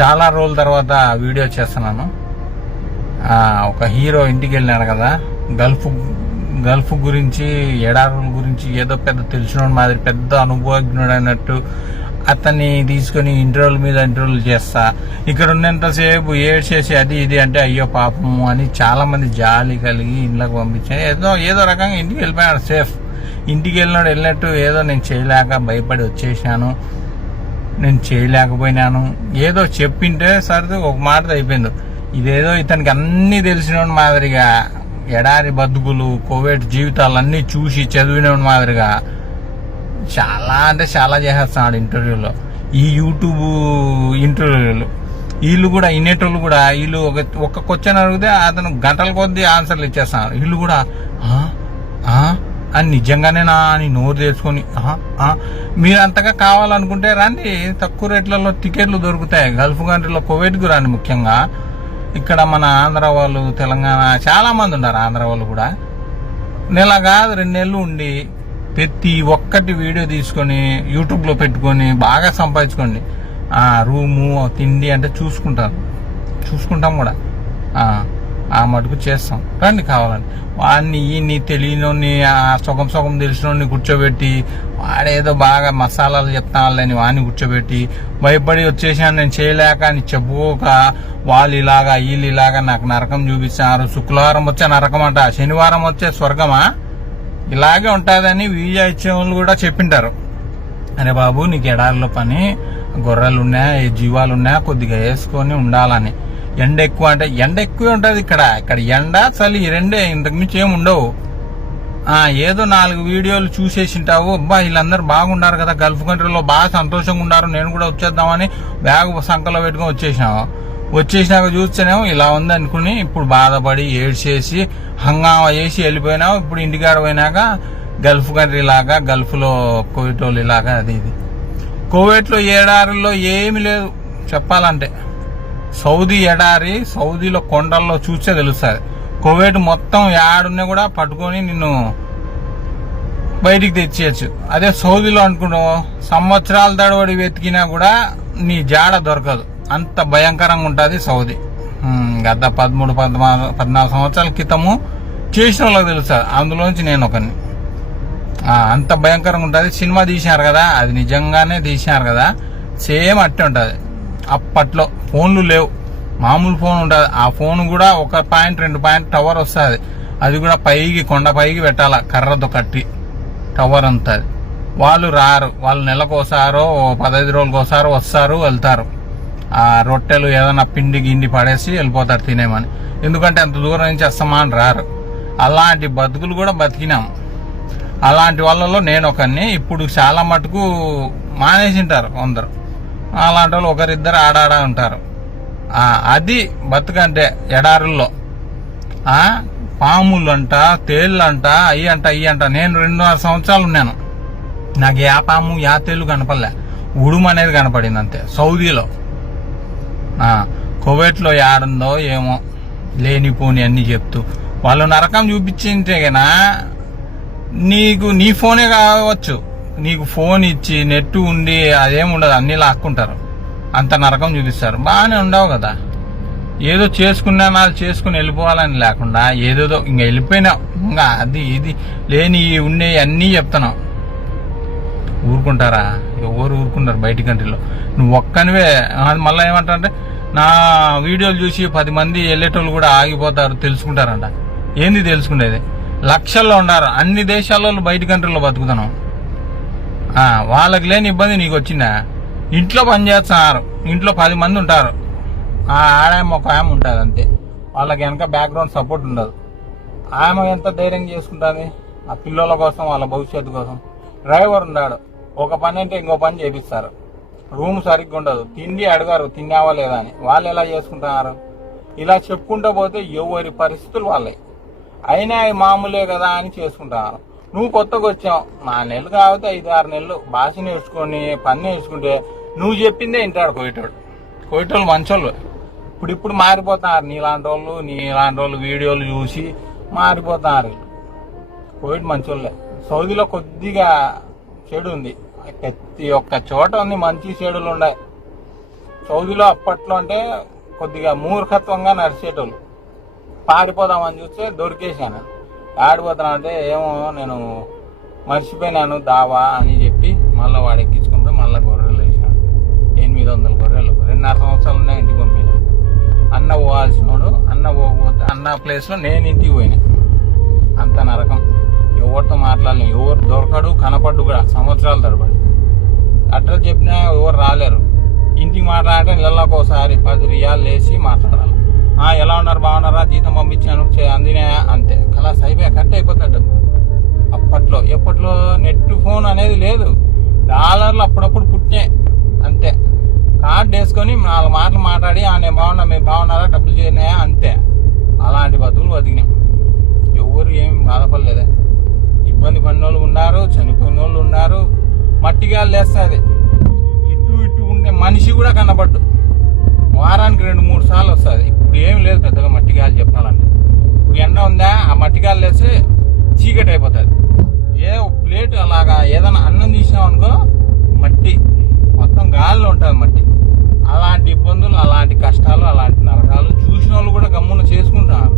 చాలా రోజుల తర్వాత వీడియో చేస్తున్నాను. ఒక హీరో ఇంటికి వెళ్ళినాడు కదా. గల్ఫ్ గల్ఫ్ గురించి ఎడారుల గురించి ఏదో పెద్ద తెలిసిన మాదిరి పెద్ద అనుభవజ్ఞుడు అన్నట్టు అతన్ని తీసుకొని ఇంటర్వ్యూల మీద ఇంటర్వ్యూలు చేస్తా. ఇక్కడ ఉన్నంతసేపు ఏడ్చేసి అది ఇది అంటే అయ్యో పాపము అని చాలా మంది జాలి కలిగి ఇంట్లోకి పంపించాను ఏదో ఏదో రకంగా ఇంటికి వెళ్ళిపోయాడు. సేఫ్. ఇంటికి వెళ్ళినాడు వెళ్ళినట్టు ఏదో నేను చేయలేక భయపడి వచ్చేసాను నేను చేయలేకపోయినాను. ఏదో చెప్పింటే సరిది ఒక మాట అయిపోయింది. ఇదేదో ఇతనికి అన్ని తెలిసిన మాదిరిగా ఎడారి బతుకులు కోవిడ్ జీవితాలన్నీ చూసి చదివిన మాదిరిగా చాలా అంటే చాలా చేసేస్తున్నాడు ఇంటర్వ్యూలో. ఈ యూట్యూబ్ ఇంటర్వ్యూలు. వీళ్ళు కూడా వినేటోళ్ళు కూడా వీళ్ళు ఒక ఒక్క క్వశ్చన్ అడిగితే అతను గంటల కొద్దీ ఆన్సర్లు ఇచ్చేస్తాను వీళ్ళు కూడా అని నిజంగానే నా అని నోరు తెచ్చుకొని మీరు అంతగా కావాలనుకుంటే రండి. తక్కువ రేట్లలో టికెట్లు దొరుకుతాయి. గల్ఫ్ కంట్రీలో కోవిడ్కు రాని ముఖ్యంగా. ఇక్కడ మన ఆంధ్ర వాళ్ళు తెలంగాణ చాలా మంది ఉన్నారు ఆంధ్ర వాళ్ళు కూడా. నెల కాదు రెండు నెలలు ఉండి ప్రతి ఒక్కటి వీడియో తీసుకొని యూట్యూబ్లో పెట్టుకొని బాగా సంపాదించుకోండి. రూము తిండి అంటే చూసుకుంటారు. చూసుకుంటాం కూడా. ఆ, మటుకు చేస్తాం. రండి కావాలండి వాడిని నీ తెలియని ఆ సుఖం తెలిసినోడిని కూర్చోబెట్టి వాడేదో బాగా మసాలాలు చెప్తానని వాడిని కూర్చోబెట్టి భయపడి వచ్చేసాను నేను చేయలేక అని చెప్పుకోక వాళ్ళు ఇలాగా వీళ్ళు ఇలాగా నాకు నరకం చూపిస్తున్నారు. శుక్రవారం వచ్చే నరకం అంట శనివారం వచ్చే స్వర్గమా? ఇలాగే ఉంటుందని వీజా ఇచ్చే వాళ్ళు కూడా చెప్పింటారు. అరే బాబు నీకు ఎడారిలో పని గొర్రెలు ఉన్నాయా జీవాలు ఉన్నాయా కొద్దిగా వేసుకొని ఉండాలని. ఎండ ఎక్కువ అంటే ఎండ ఎక్కువ ఉంటుంది ఇక్కడ. ఇక్కడ ఎండ చలి రెండే ఇంతకు మించి ఏమి ఉండవు. ఏదో నాలుగు వీడియోలు చూసేసింటావు. అబ్బా వీళ్ళందరూ బాగున్నారు కదా గల్ఫ్ కంట్రీలో బాగా సంతోషంగా ఉన్నారు. నేను కూడా వచ్చేద్దామని బ్యాగ్ సంకలో పెట్టుకొని వచ్చేసినావు. వచ్చేసినాక చూస్తేనేమో ఇలా ఉంది అనుకుని ఇప్పుడు బాధపడి ఏడ్చేసి హంగామా చేసి వెళ్ళిపోయినావు. ఇప్పుడు ఇంటికాడ పోయినాక గల్ఫ్ కంట్రీ లాగా గల్ఫ్లో కోవిటోలు ఇలాగా అది ఇది. కోవిట్లో ఏడారిలో ఏమీ లేదు. చెప్పాలంటే సౌదీ ఎడారి సౌదీలో కొండల్లో చూస్తే తెలుస్తుంది కోవిడ్ మొత్తం యాడున్నా కూడా పట్టుకొని నిన్ను బయటికి తెచ్చేయచ్చు. అదే సౌదీలో అనుకున్నావు సంవత్సరాల తడబడి వెతికినా కూడా నీ జాడ దొరకదు. అంత భయంకరంగా ఉంటుంది సౌదీ. గత పదమూడు పద్నాలుగు పద్నాలుగు సంవత్సరాల క్రితము చేసిన వాళ్ళకి తెలుస్తుంది అందులోంచి నేను ఒకరిని అంత భయంకరంగా ఉంటుంది. సినిమా తీసినారు కదా? అది నిజంగానే తీసినారు కదా? సేమ్ అట్టే ఉంటుంది. అప్పట్లో ఫోన్లు లేవు. మామూలు ఫోన్ ఉంటుంది ఆ ఫోన్ కూడా ఒక పాయింట్ రెండు పాయింట్ టవర్ వస్తుంది. అది కూడా పైకి కొండ పైకి పెట్టాల. కర్రతో కట్టి టవర్ ఉంటుంది వాళ్ళు రారు. వాళ్ళు నెలకోసారో పదహైదు రోజులకోసారో వస్తారు వెళ్తారు. ఆ రొట్టెలు ఏదైనా పిండి గిండి పడేసి వెళ్ళిపోతారు తినేమని. ఎందుకంటే అంత దూరం నుంచి వస్తామని అని రారు. అలాంటి బతుకులు కూడా బతికినాం. అలాంటి వాళ్ళలో నేను ఒకరిని ఇప్పుడు చాలా మటుకు మానేసింటారు కొందరు. అలాంటి వాళ్ళు ఒకరిద్దరు ఆడాడ ఉంటారు అది బతుకంటే ఎడారుల్లో. పాములు అంట తేళ్ళు అంట అయ్యి అంట అయ్యి అంట నేను రెండున్నర సంవత్సరాలు ఉన్నాను. నాకు యా పాము యా తేలు కనపడలే. ఉడుము అనేది కనపడింది అంతే. సౌదీలో. కువైట్లో యాడుందో ఏమో లేనిపోని అన్ని చెప్తూ. వాళ్ళు నరకం చూపించింటే గనా నీకు నీ ఫోనే కావచ్చు. నీకు ఫోన్ ఇచ్చి నెట్ ఉండి అదేం ఉండదు అన్ని లాక్కుంటారు. అంత నరకం చూపిస్తారు. బాగానే ఉండవు కదా. ఏదో చేసుకున్నా నాలు చేసుకుని వెళ్ళిపోవాలని లేకుండా ఏదేదో ఇంకా వెళ్ళిపోయినావు ఇంకా అది ఇది లేని ఉండే అన్నీ చెప్తున్నావు ఊరుకుంటారా? ఎవరు ఊరుకుంటారు బయట కంట్రీలో? నువ్వు ఒక్కనివే అది మళ్ళీ ఏమంటారంటే నా వీడియోలు చూసి పది మంది వెళ్ళేటోళ్ళు కూడా ఆగిపోతారు తెలుసుకుంటారంట. ఏంది తెలుసుకునేది? లక్షల్లో ఉన్నారు. అన్ని దేశాలలో బయట కంట్రీలో బతుకుతున్నాం. వాళ్ళకి లేని ఇబ్బంది నీకు వచ్చిందా? ఇంట్లో పని చేస్తున్నారు ఇంట్లో పది మంది ఉంటారు. ఆ ఆడామ ఒక ఆమె ఉంటుంది అంతే. వాళ్ళకి వెనక బ్యాక్గ్రౌండ్ సపోర్ట్ ఉండదు. ఆమె ఎంత ధైర్యం చేసుకుంటుంది? ఆ పిల్లల కోసం వాళ్ళ భవిష్యత్తు కోసం. డ్రైవర్ ఉన్నాడు. ఒక పని అంటే ఇంకో పని చేపిస్తారు. రూమ్ సరిగ్గా ఉండదు. తిండి అడగారు. తిన్నావా లేదా అని. వాళ్ళు ఎలా చేసుకుంటున్నారు? ఇలా చెప్పుకుంటూ పోతే ఎవరి పరిస్థితులు వాళ్ళే అయినా మామూలే కదా అని చేసుకుంటున్నారు. నువ్వు కొత్తగా వచ్చావు. మా నెలలు కాకపోతే ఐదు ఆరు నెలలు. భాష నేర్చుకొని పని నేర్చుకుంటే నువ్వు చెప్పిందే వింటాడు కోయిటోడు. కోయటోళ్ళు మంచోళ్ళు. ఇప్పుడు ఇప్పుడు మారిపోతున్నారు. నీలాంటి వాళ్ళు నీలాంటి వాళ్ళు వీడియోలు చూసి మారిపోతున్నారు. కోవిడ్ మంచోళ్ళే. సౌదీలో కొద్దిగా చెడు ఉంది. ప్రతి ఒక్క చోట ఉంది మంచి చెడులు ఉన్నాయి. సౌదీలో అప్పట్లో అంటే కొద్దిగా మూర్ఖత్వంగా నడిచేటోళ్ళు. పారిపోదామని చూస్తే దొరికేశాను. ఆడిపోతున్నా అంటే ఏమో నేను మర్చిపోయినాను దావా అని చెప్పి మళ్ళీ వాడు ఎక్కించుకుంటే మళ్ళీ గొర్రెలు వేసినాడు. ఎనిమిది వందల గొర్రెలు. రెండున్నర సంవత్సరాలు ఉన్నాయి ఇంటికి పంపించాను అన్న పోవాల్సినోడు అన్న పోకపోతే అన్న ప్లేస్లో నేను ఇంటికి పోయినా. అంత నరకం. ఎవరితో మాట్లాడలేను ఎవరు దొరకడు కనపడ్డు కూడా సంవత్సరాలు తరబడి. అడ్రస్ చెప్పినా ఎవరు రాలేరు. ఇంటికి మాట్లాడితే నెలలకు ఒకసారి పది రియాలు వేసి మాట్లాడాలి. ఎలా ఉన్నారు? బాగున్నారా? జీతం పంపించాను అందినా? అంతే. కలాస్ అయిపోయా కట్ అయిపోతాడు. అప్పట్లో ఎప్పట్లో నెట్ ఫోన్ అనేది లేదు. డాలర్లు అప్పుడప్పుడు పుట్టినాయి. అంతే. కార్డు వేసుకొని నాలుగు మాటలు మాట్లాడి ఆ నేను బాగున్నా మీరు బాగున్నారా? డబ్బులు చేయనాయా అంతే. అలాంటి బతుకులు బతికినాం ఎవరు ఏం బాధపడలేదే. ఇబ్బంది పడిన వాళ్ళు ఉన్నారు చనిపోయిన వాళ్ళు ఉన్నారు మట్టిగా లేస్తుంది. ఇటు ఇటు ఉండే మనిషి కూడా కనబడ్డు. వారానికి రెండు మూడు సార్లు వస్తుంది. ఇప్పుడు ఏం లేదు పెద్దగా మట్టి గాలి చెప్పాలని ఇప్పుడు ఎండ ఉందా ఆ మట్టి గాలి వేస్తే చీకటి అయిపోతుంది. ఏ ప్లేట్ అలాగా ఏదైనా అన్నం తీసామనుకో మట్టి మొత్తం గాలిలో ఉంటుంది మట్టి. అలాంటి ఇబ్బందులు అలాంటి కష్టాలు అలాంటి నరకాలు చూసిన వాళ్ళు కూడా గమ్మున చేసుకుంటున్నారు.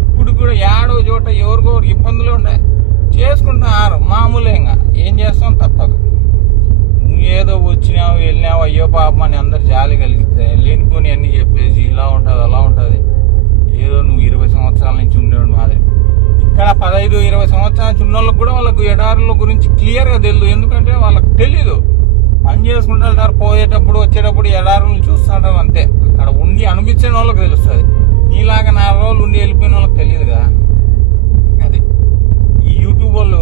ఇప్పుడు కూడా ఏడో చోట ఎవరికో ఇబ్బందులు ఉన్నాయి. చేసుకుంటున్నారు మామూలే ఇంకా. ఏం చేస్తాం తప్పదు. ఏదో వచ్చినావు వెళ్ళినావు అయ్యో పాపం అని అందరు జాలి కలిగితే లేనిపోని అన్ని చెప్పేసి ఇలా ఉంటుంది అలా ఉంటుంది. ఏదో నువ్వు ఇరవై సంవత్సరాల నుంచి ఉండేవాడు మాదిరి. ఇక్కడ పదహైదు ఇరవై సంవత్సరాల నుంచి ఉన్న వాళ్ళకి కూడా వాళ్ళకు ఎడారుల గురించి క్లియర్గా తెలియదు ఎందుకంటే వాళ్ళకి తెలీదు. పని చేసుకుంటారు పోయేటప్పుడు వచ్చేటప్పుడు ఎడారులు చూస్తుంటారు అంతే. అక్కడ ఉండి అనిపించిన వాళ్ళకి తెలుస్తుంది. నీలాగా నాలుగు రోజులు ఉండి వెళ్ళిపోయిన వాళ్ళకి తెలియదు కదా. అది. ఈ యూట్యూబ్ వాళ్ళు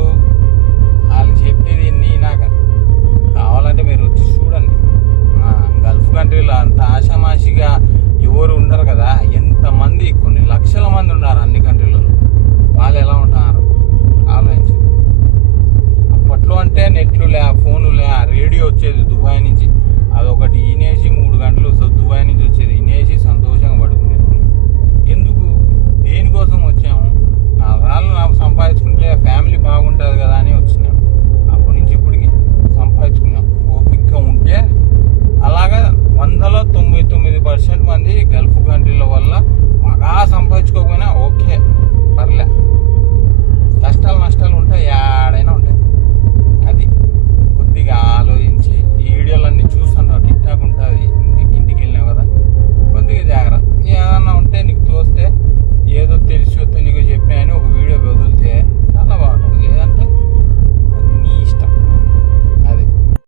వాళ్ళు చెప్పేది ఎన్ని నాకు కావాలంటే మీరు వచ్చి చూడండి. గల్ఫ్ కంట్రీలో అంత ఆషామాషిగా ఎవరు ఉండరు కదా. ఎంతమంది కొన్ని లక్షల మంది ఉన్నారు అన్ని కంట్రీలలో. వాళ్ళు ఎలా ఉంటారు ఆలోచించు అప్పట్లో అంటే నెట్లు లే ఫోన్లు లే రేడియో వచ్చేది దుబాయ్ మంది గల్ఫ్ కంట్రీల వల్ల బాగా సంపాదించుకోకపోయినా ఓకే పర్లే. కష్టాలు నష్టాలు ఉంటాయి ఏడైనా ఉంటాయి. అది కొద్దిగా